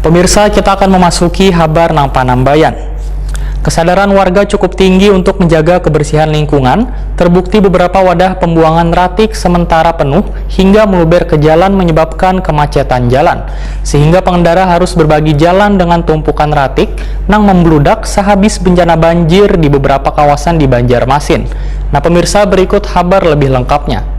Pemirsa, kita akan memasuki Habar nang Panambayan. Kesadaran warga cukup tinggi untuk menjaga kebersihan lingkungan, terbukti beberapa wadah pembuangan ratik sementara penuh hingga meluber ke jalan menyebabkan kemacetan jalan. Sehingga pengendara harus berbagi jalan dengan tumpukan ratik nang membludak sehabis bencana banjir di beberapa kawasan di Banjarmasin. Nah pemirsa, berikut kabar lebih lengkapnya.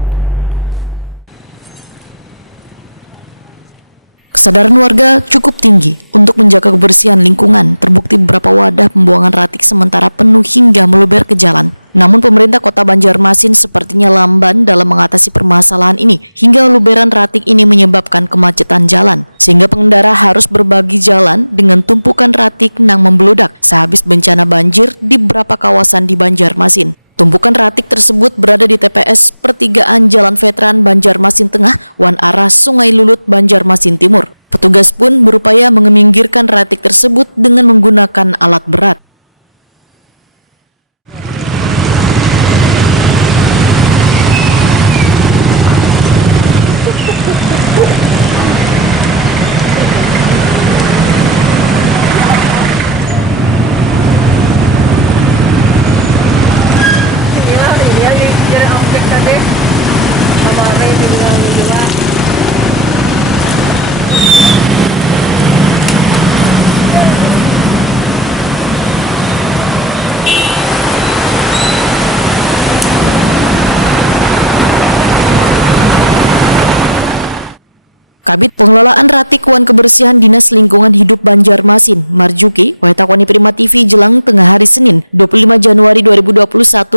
Kesadaran warga cukup tinggi untuk menjaga kebersihan lingkungan, terbukti beberapa wadah pembuangan ratik sementara penuh hingga meluber ke jalan. Namun pemerintah kota Banjarmasin sepertinya lamban dalam mengatasi permasalahan ini, hingga luberan ratik ini menyebabkan kemacetan jalan, sehingga pengendara harus berbagi jalan dengan tumpukan ratik nang membeludak sehabis bencana banjir di beberapa kawasan di Banjarmasin. Tumpukan ratik tersebut berada di TPS pertigaan Jalan Veteran Banjarmasin Tengah, wan arah Sungai Lulut Banjarmasin Timur. Petugas pun berupaya meminggirkan ratik tersebut dengan menggunakan alat berat. Kabid Pengelolaan Ratik Wan Kebersihan Dinas Lingkungan Hidup Banjarmasin, Marjuki, Wetakwani Prima TV Jelang tengah hari Senin, 25 Januari 2021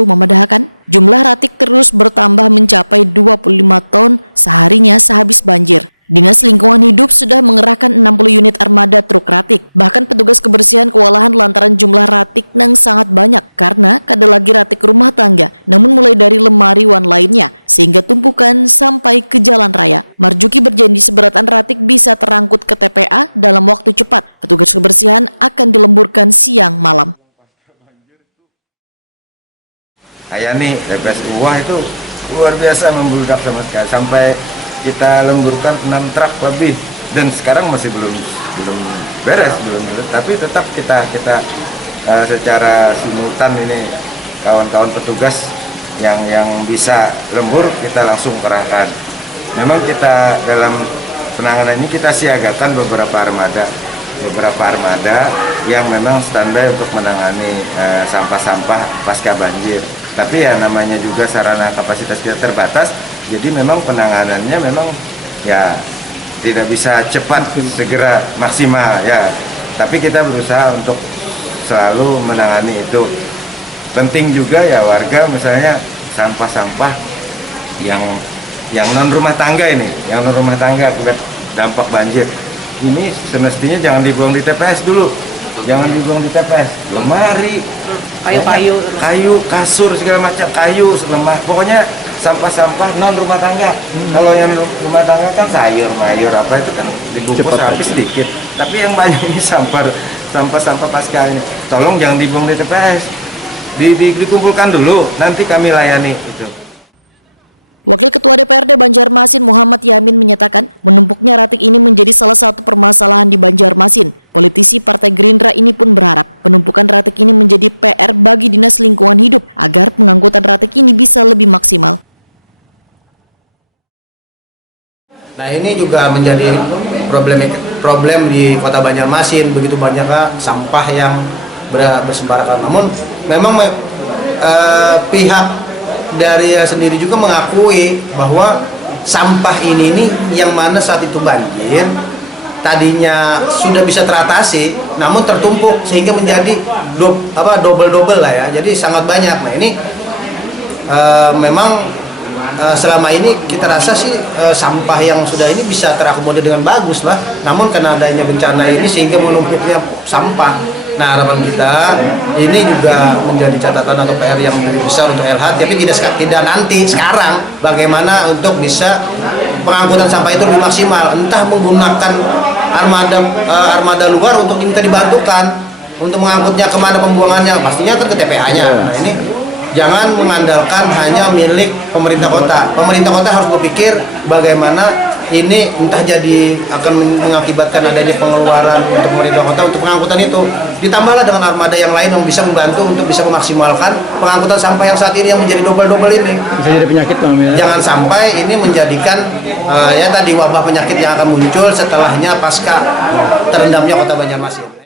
memedahkan jumlah ratik terus bertambah mencapai 25 ton seharinya sehabis banjir. Dinas Lingkungan Hidup sudah mengerahkan 60 unit armada truk ratik. Bahkan petugas kebersihan kewalahan lantaran jumlah ratik nang sangat banyak karena kada lagi ratik rumah tangga, namun mulai dari lemari wan lainnya sehingga tumpukan sampai ke jalan raya. Marjuki berjanji seberatan ratik bisa terangkut ke TPA dalam waktu cepat. Petugas kebersihan akan dilemburkan siang malam. Kayak nih TPS Uwah itu luar biasa membludak sama sekali, sampai kita lemburkan 6 truk lebih dan sekarang masih belum beres, tapi tetap kita secara simultan ini kawan-kawan petugas yang bisa lembur kita langsung kerahkan. Memang kita dalam penanganan ini kita siagakan beberapa armada yang memang standar untuk menangani sampah-sampah pasca banjir. Tapi ya namanya juga sarana kapasitas kita terbatas, jadi memang penanganannya memang ya tidak bisa cepat segera maksimal ya. Tapi kita berusaha untuk selalu menangani itu. Penting juga ya warga misalnya sampah-sampah yang non rumah tangga ini, yang non rumah tangga akibat dampak banjir. Ini semestinya jangan dibuang di TPS dulu. Jangan dibuang di TPS. Lemari, kayu, kasur segala macam, kayu, lemah. Pokoknya sampah-sampah non rumah tangga. Kalau yang rumah tangga kan sayur, mayur apa itu kan dibungkus habis sedikit. Tapi yang banyak ini sampah-sampah pasca ini. Tolong jangan dibuang di TPS. Dikumpulkan dulu, nanti kami layani itu. Wakil Ketua DPRD Banjarmasin Muhammad Yamin menyatakan menumpuknya ratik ini menjadi salah satu permasalahan di Banjarmasin. Politisi Partai Gerindra ini pun berharap penumpukan ratik ini menjadi PR bagi Dinas Lingkungan Hidup agar pengangkutan ratik ini bisa lebih maksimal. Nah ini juga menjadi problem di Kota Banjarmasin, begitu banyaknya sampah yang bersembarakan. Namun memang pihak dari sendiri juga mengakui bahwa sampah ini nih yang mana saat itu banjir tadinya sudah bisa teratasi, namun tertumpuk sehingga menjadi double lah ya, jadi sangat banyak. Nah ini memang selama ini kita rasa sih sampah yang sudah ini bisa terakomodir dengan bagus lah, namun karena adanya bencana ini sehingga menumpuknya sampah. Nah harapan kita ini juga menjadi catatan atau PR yang lebih besar untuk LH, tapi tidak nanti sekarang bagaimana untuk bisa pengangkutan sampah itu lebih maksimal, entah menggunakan armada luar untuk kita dibantukan untuk mengangkutnya kemana pembuangannya, pastinya ke TPA-nya. Nah ini jangan mengandalkan hanya milik pemerintah kota. Pemerintah kota harus berpikir bagaimana ini entah jadi akan mengakibatkan adanya pengeluaran untuk pemerintah kota untuk pengangkutan itu, ditambahlah dengan armada yang lain yang bisa membantu untuk bisa memaksimalkan pengangkutan sampah yang saat ini yang menjadi double-double ini. Bisa jadi penyakit Bang ya? Jangan sampai ini menjadikan ya tadi wabah penyakit yang akan muncul setelahnya pasca terendamnya kota Banjarmasin.